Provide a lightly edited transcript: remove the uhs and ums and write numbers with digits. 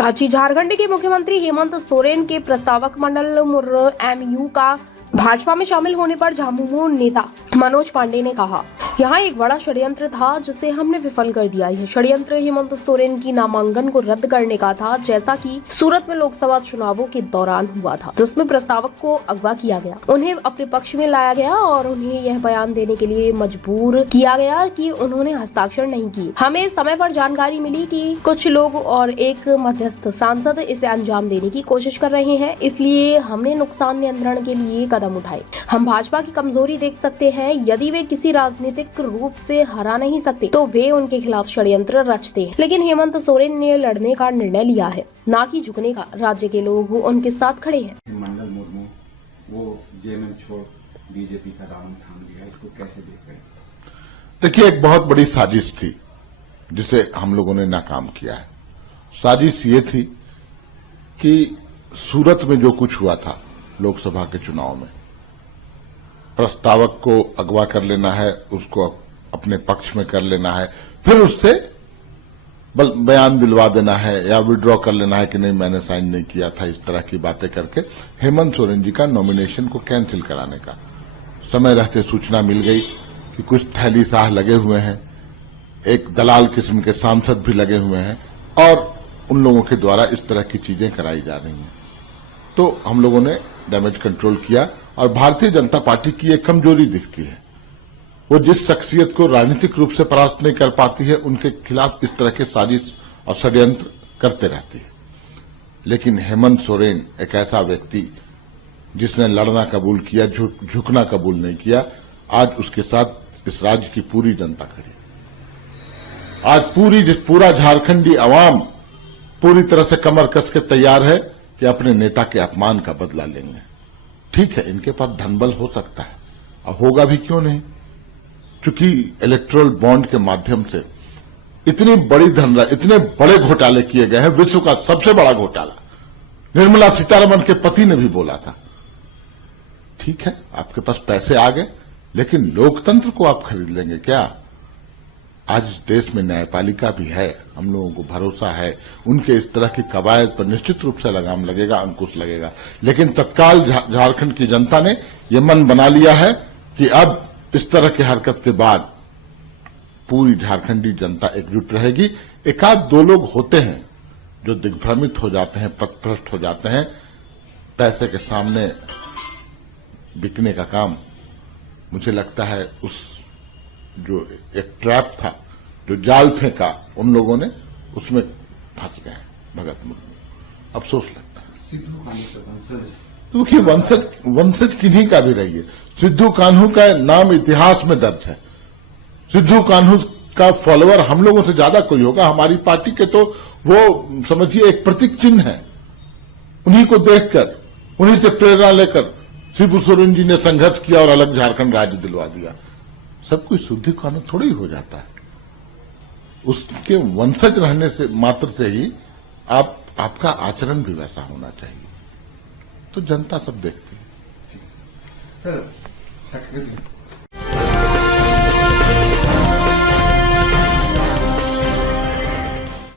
रांची झारखंड के मुख्यमंत्री हेमंत सोरेन के प्रस्तावक मंडल MU का भाजपा में शामिल होने पर झामुमो नेता मनोज पांडे ने कहा, यहाँ एक बड़ा षड्यंत्र था जिसे हमने विफल कर दिया। यह षड्यंत्र हेमंत सोरेन की नामांकन को रद्द करने का था, जैसा कि सूरत में लोकसभा चुनावों के दौरान हुआ था, जिसमें प्रस्तावक को अगवा किया गया, उन्हें अपने पक्ष में लाया गया और उन्हें यह बयान देने के लिए मजबूर किया गया कि उन्होंने हस्ताक्षर नहीं किए। हमें समय पर जानकारी मिली कि कुछ लोग और एक मध्यस्थ सांसद इसे अंजाम देने की कोशिश कर रहे हैं, इसलिए हमने नुकसान नियंत्रण के लिए कदम उठाए। हम भाजपा की कमजोरी देख सकते हैं, यदि वे किसी राजनीतिक रूप से हरा नहीं सकते तो वे उनके खिलाफ षड्यंत्र रचते हैं, लेकिन हेमंत सोरेन ने लड़ने का निर्णय लिया है, ना कि झुकने का। राज्य के लोग उनके साथ खड़े हैं। मंडल मुर्मू वो जेएमएम छोड़ बीजेपी का राम थाम लिया, इसको कैसे देख रहे हैं? देखिए, एक बहुत बड़ी साजिश थी जिसे हम लोगों ने नाकाम किया है। साजिश ये थी कि सूरत में जो कुछ हुआ था लोकसभा के चुनाव में, प्रस्तावक को अगवा कर लेना है, उसको अपने पक्ष में कर लेना है, फिर उससे बयान दिलवा देना है या विड्रॉ कर लेना है कि नहीं मैंने साइन नहीं किया था, इस तरह की बातें करके हेमंत सोरेन जी का नॉमिनेशन को कैंसिल कराने का। समय रहते सूचना मिल गई कि कुछ थैली शाह लगे हुए हैं, एक दलाल किस्म के सांसद भी लगे हुए हैं और उन लोगों के द्वारा इस तरह की चीजें कराई जा रही हैं। तो हम लोगों ने डैमेज कंट्रोल किया और भारतीय जनता पार्टी की एक कमजोरी दिखती है, वो जिस शख्सियत को राजनीतिक रूप से परास्त नहीं कर पाती है उनके खिलाफ इस तरह के साजिश और षड्यंत्र करते रहती है। लेकिन हेमंत सोरेन एक ऐसा व्यक्ति जिसने लड़ना कबूल किया, झुकना कबूल नहीं किया, आज उसके साथ इस राज्य की पूरी जनता खड़ी। आज पूरा झारखंडी अवाम पूरी तरह से कमर कस के तैयार है कि अपने नेता के अपमान का बदला लेंगे। ठीक है, इनके पास धनबल हो सकता है और होगा भी, क्यों नहीं, क्योंकि इलेक्टोरल बॉन्ड के माध्यम से इतनी बड़ी धनराशि, इतने बड़े घोटाले किए गए हैं, विश्व का सबसे बड़ा घोटाला निर्मला सीतारमण के पति ने भी बोला था। ठीक है, आपके पास पैसे आ गए, लेकिन लोकतंत्र को आप खरीद लेंगे क्या? आज इस देश में न्यायपालिका भी है, हम लोगों को भरोसा है, उनके इस तरह की कवायद पर निश्चित रूप से लगाम लगेगा, अंकुश लगेगा। लेकिन तत्काल झारखंड की जनता ने यह मन बना लिया है कि अब इस तरह की हरकत के बाद पूरी झारखंडी जनता एकजुट रहेगी। एकाध दो लोग होते हैं जो दिग्भ्रमित हो जाते हैं, पथभ्रष्ट हो जाते हैं, पैसे के सामने बिकने का काम। मुझे लगता है उस जो एक ट्रैप था, जो जाल फेंका, उन लोगों ने उसमें फंस गए भगत मुर्मू। अफसोस लगता है। सिद्धू कान्हू का वंशज, तो वंशज किन्हीं का भी रही है। सिद्धू कान्हू का नाम इतिहास में दर्ज है। सिद्धू कान्हू का फॉलोअर हम लोगों से ज्यादा कोई होगा, हमारी पार्टी के तो वो समझिए एक प्रतीक चिन्ह है। उन्हीं को देखकर, उन्हीं से प्रेरणा लेकर शिबू सोरेन जी ने संघर्ष किया और अलग झारखंड राज्य दिलवा दिया। सब कुछ सिद्धू कान्हू थोड़ी हो जाता है। उसके वंशज रहने से मात्र से ही आपका आचरण भी वैसा होना चाहिए। तो जनता सब देखती है। सर